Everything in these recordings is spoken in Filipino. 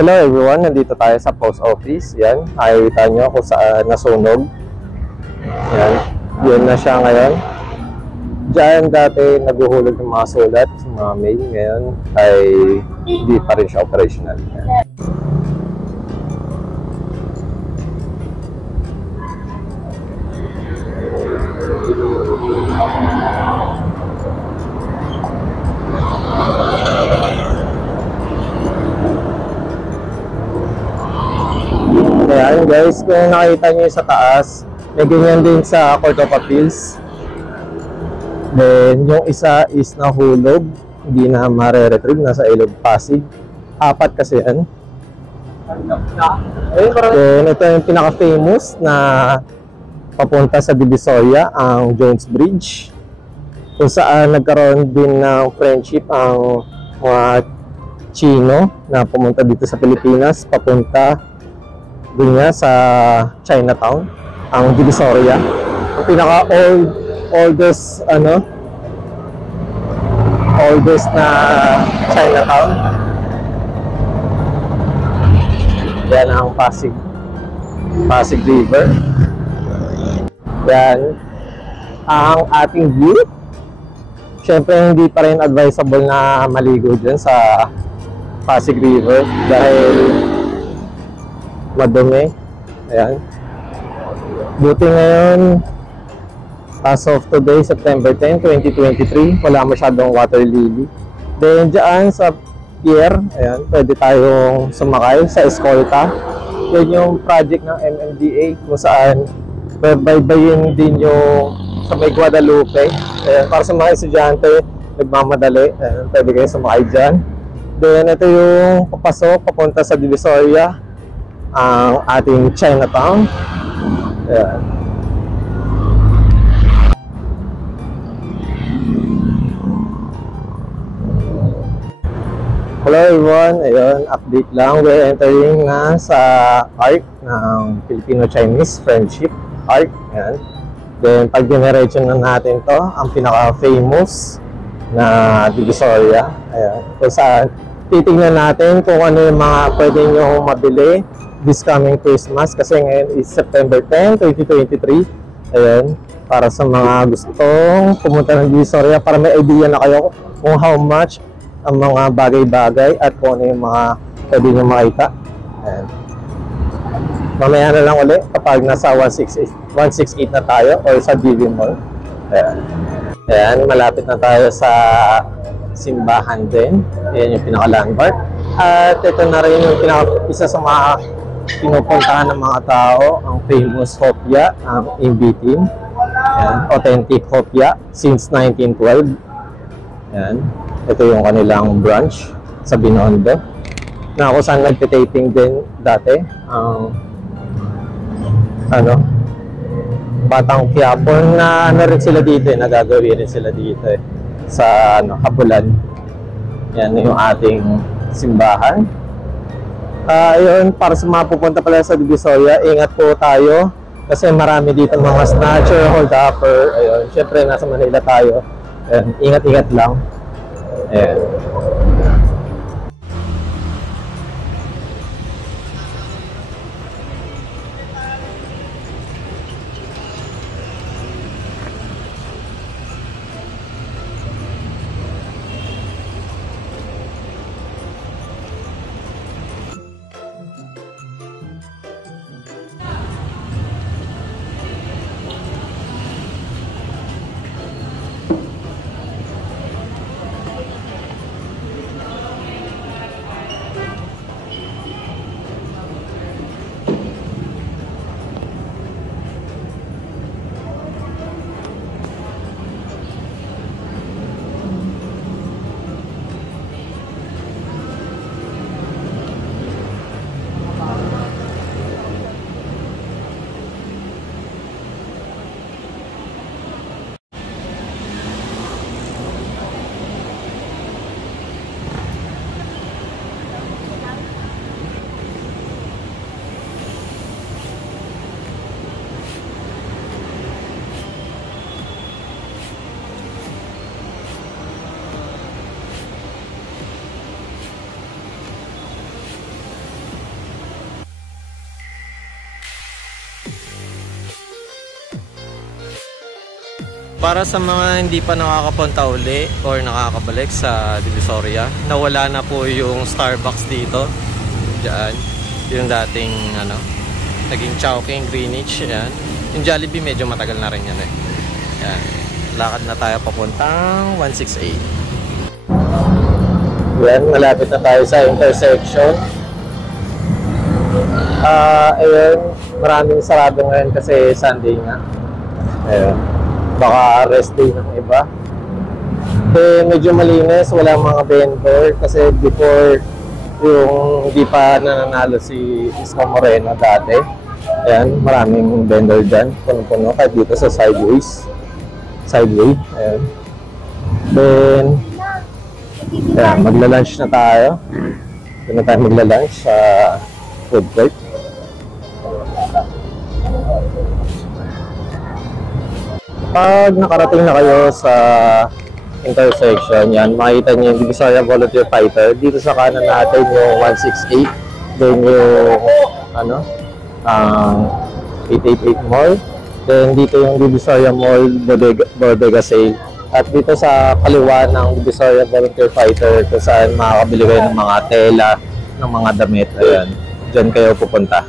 Hello everyone, nandito tayo sa post office. Yan, nakikita nyo kung saan nasunog. Yan, yun na siya ngayon. Diyan dati naguhulog ng mga sulat, mga mail. Ngayon ay hindi pa rin siya operational. Yan. Ayan guys, kung nakita nyo sa taas, may ganyan din sa Court of Appeals. Then yung isa is nahulog, hindi na mare-retrieve, nasa Ilog Pasig. 4 kasi yan. Then ito yung pinaka-famous na papunta sa Divisoria, ang Jones Bridge, kung saan nagkaroon din ng friendship ang mga Chino na pumunta dito sa Pilipinas, papunta dun nga sa Chinatown, ang Divisoria, ang pinaka-oldest na Chinatown. Yan ang Pasig River. Yan ang ating view. Siyempre hindi pa rin advisable na maligo dyan sa Pasig River dahil madumi. Ayan. Buti ngayon, as of today, September 10, 2023, wala masyadong water lily. Then dyan sa pier, ayan, pwede tayong sumakay sa eskolta. Yan yung project ng MMDA kung saan baybayin din yung sa may Guadalupe. Ayan, para sa mga estudyante, nagmamadali. Ayan, pwede kayo sumakay dyan. Then ito yung papasok, papunta sa Divisoria, ang ating Chinatown. Ayan. Hello everyone, ayun, update lang. We're entering na sa ARC ng Filipino-Chinese Friendship ARC. Ayan. Then pag dinerecho na natin to, ang pinaka-famous na Divisoria. Ayan. Kung saan titignan natin kung ano yung mga pwede nyo mabili this coming Christmas, kasi ngayon is September 10, 2023. Ayan, para sa mga gustong pumunta ng Divisoria, para may idea na kayo kung how much ang mga bagay-bagay at kung ano yung mga pwede nyo makita. Ayan. Mamaya na lang ulit kapag nasa 168 na tayo or sa DV Mall. Ayan. Ayan, malapit na tayo sa simbahan din. Ayan yung pinaka-landmark. At ito na rin yung isa sa mga pinupuntahan ng mga tao, ang famous hopya, ang Imbitin. Ayan, authentic hopya since 1912. Ayan, ito yung kanilang branch sa Binondo, na kung saan nagtitaping din dati ang Batang Quiapo, na rin sila dito, nagagawin rin sila dito sa Habulan. Yan yung ating simbahan. Ayun, para sa mga pupunta pala sa Divisoria, ingat po tayo kasi marami dito mga snatcher, hold-upper. Ayun, syempre nasa Manila tayo. Ayun, ingat-ingat lang. Ayun. Para sa mga hindi pa nakakapunta uli or nakakabalik sa Divisoria, nawala na po yung Starbucks dito. Diyan. Yung dating naging Chowking, Greenwich. Yan. Yung Jollibee medyo matagal na rin yan eh. Yan. Lakad na tayo papuntang 168. Yan, malapit na tayo sa intersection. Ayun, maraming sarado ngayon kasi Sunday nga. Ayun. Baka rest day ng iba. Medyo malinis, walang mga vendor kasi before yung hindi pa nananalo si Isko Moreno dati. Ayan, maraming vendor dyan, puno-puno kahit dito sa sideway. Ayan. Then ayan, magla-lunch na tayo. Doon na tayo magla-lunch sa food court. Pag nakarating na kayo sa intersection, yan, makita niyo yung Divisoria Volunteer Fighter. Dito sa kanan natin yung 168. Then yung 888 Mall. Then dito yung Divisoria Mall Bodega Sale. At dito sa kaliwa ng Divisoria Volunteer Fighter kung saan makakabili kayo ng mga tela, ng mga damit. Ayan, dyan kayo pupunta.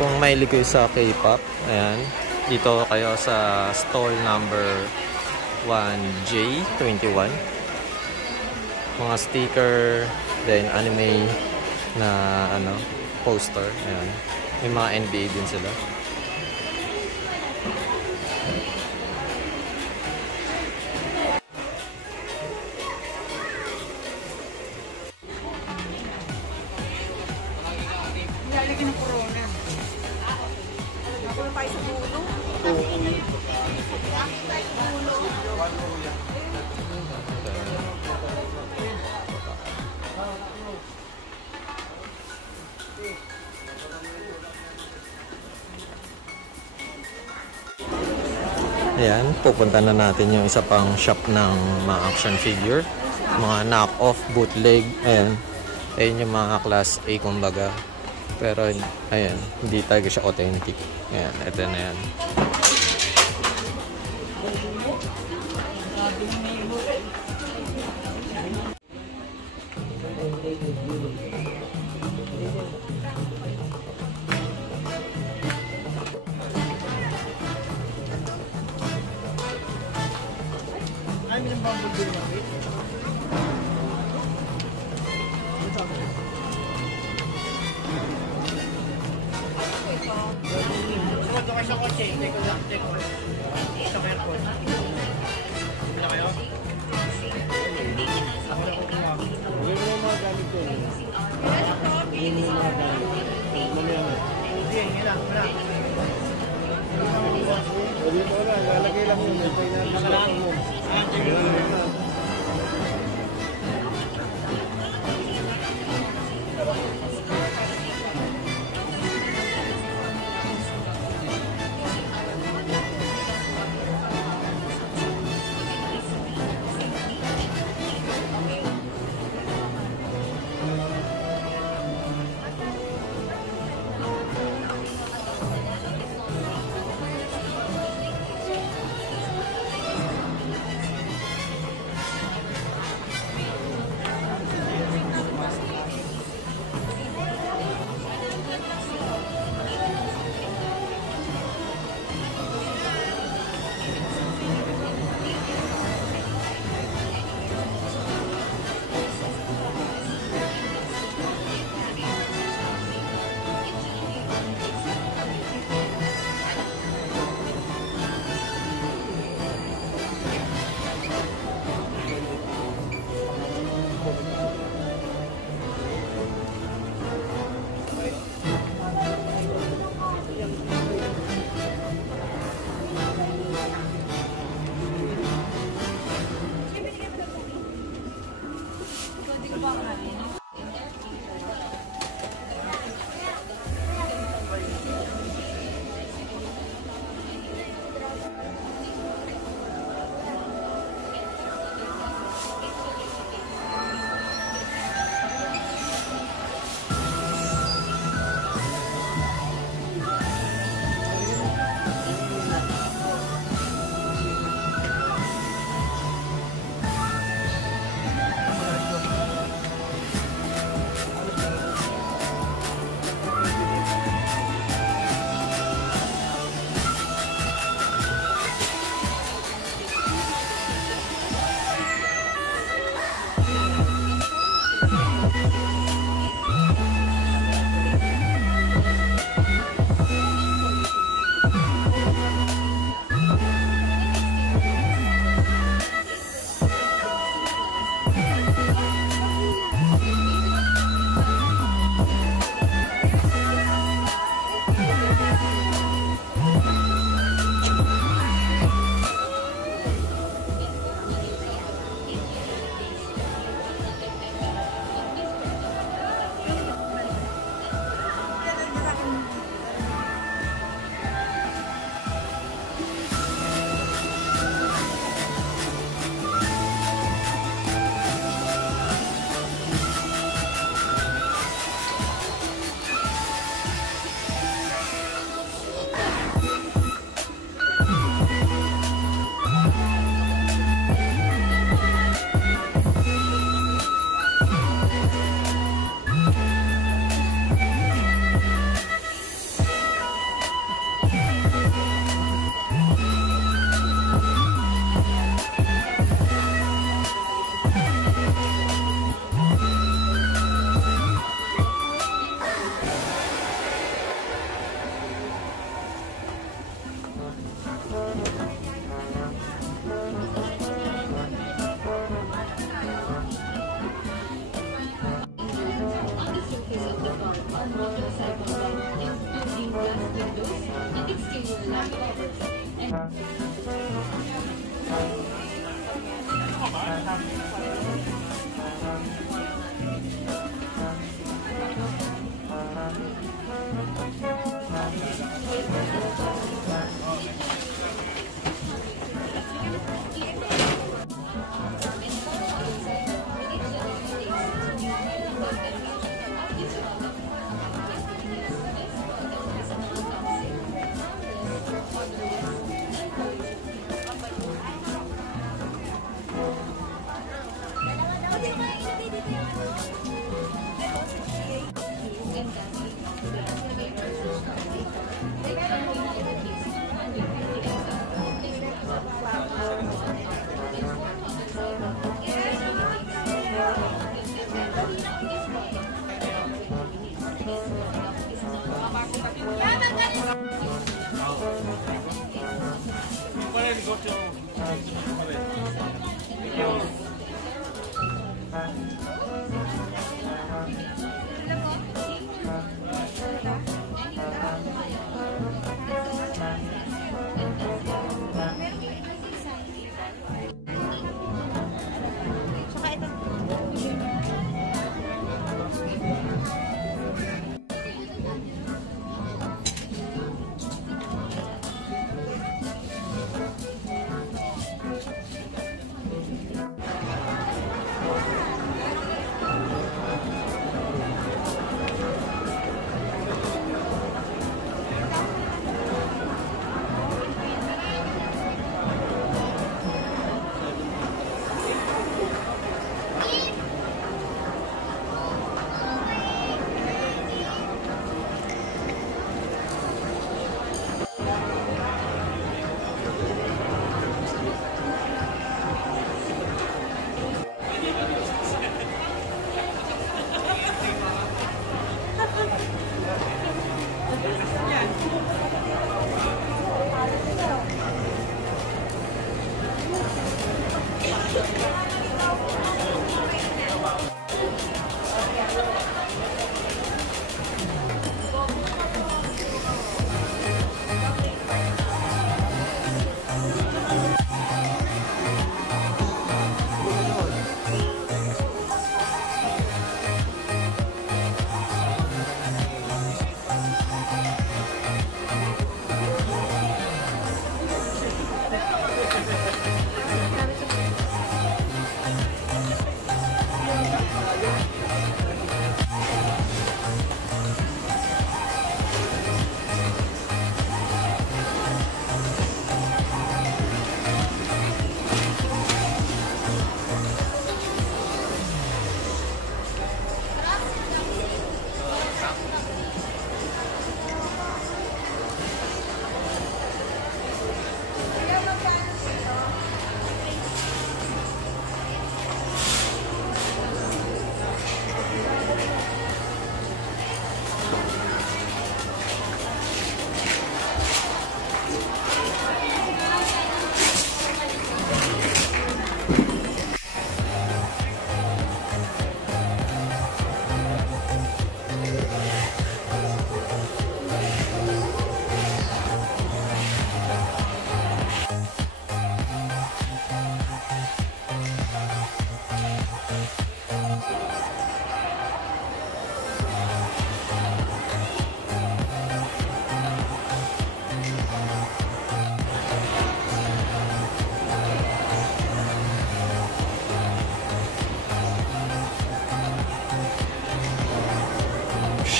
Kung mahilig kayo sa K-pop, ayan, dito kayo sa stall number 1J21. Mga sticker, then anime na poster, ayan. May mga NBA din sila. Ayan, pupunta na natin yung isa pang shop ng mga action figure. Mga knock-off, bootleg. Ayan. Ayan yung mga class A kumbaga. Pero, ayan, hindi talaga siya authentic. Ayan, ito na yan.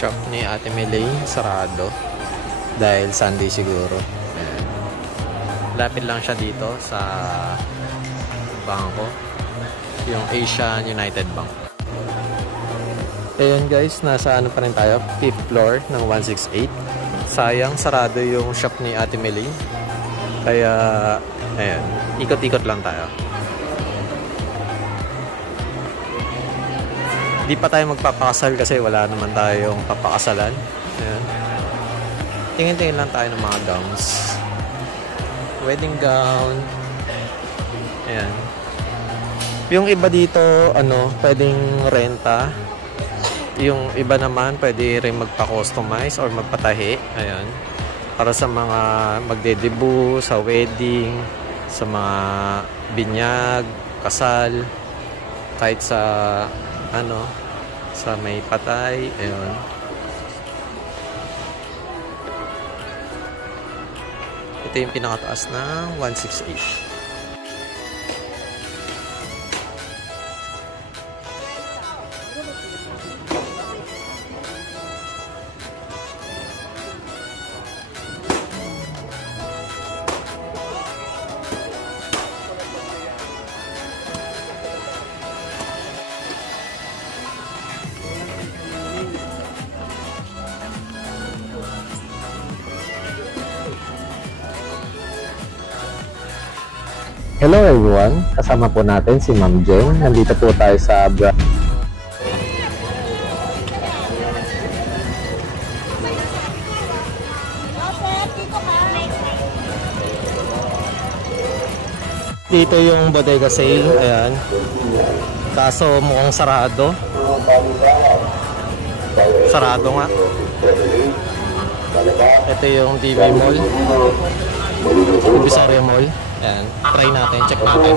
Shop ni Ate Melaine sarado dahil Sunday siguro. Ayan. Lapit lang siya dito sa bangko, yung Asian United Bank. Ayun guys, nasa ano pa rin tayo, 5th floor ng 168. Sayang sarado yung shop ni Ate Melaine, kaya ayan, ikot-ikot lang tayo. Di pa tayo magpapakasal kasi wala naman tayong papakasalan. Ayan. Tingin-tingin lang tayo ng mga gowns. Wedding gown. Ayan. Yung iba dito, ano, pwedeng renta. Yung iba naman, pwede rin magpa-customize or magpatahi. Ayan. Para sa mga magde-debut, sa wedding, sa mga binyag, kasal, kahit sa ano, sa may patay. Ayun. Ito yung pinakataas ng 168. Hello everyone, kasama po natin si Ma'am Jen. Nandito po tayo sa Dito yung bodega sale, ayan. Kaso mukhang sarado. Sarado nga. Ito yung DB Mall. Divisoria Mall. Ayan, try natin, check natin.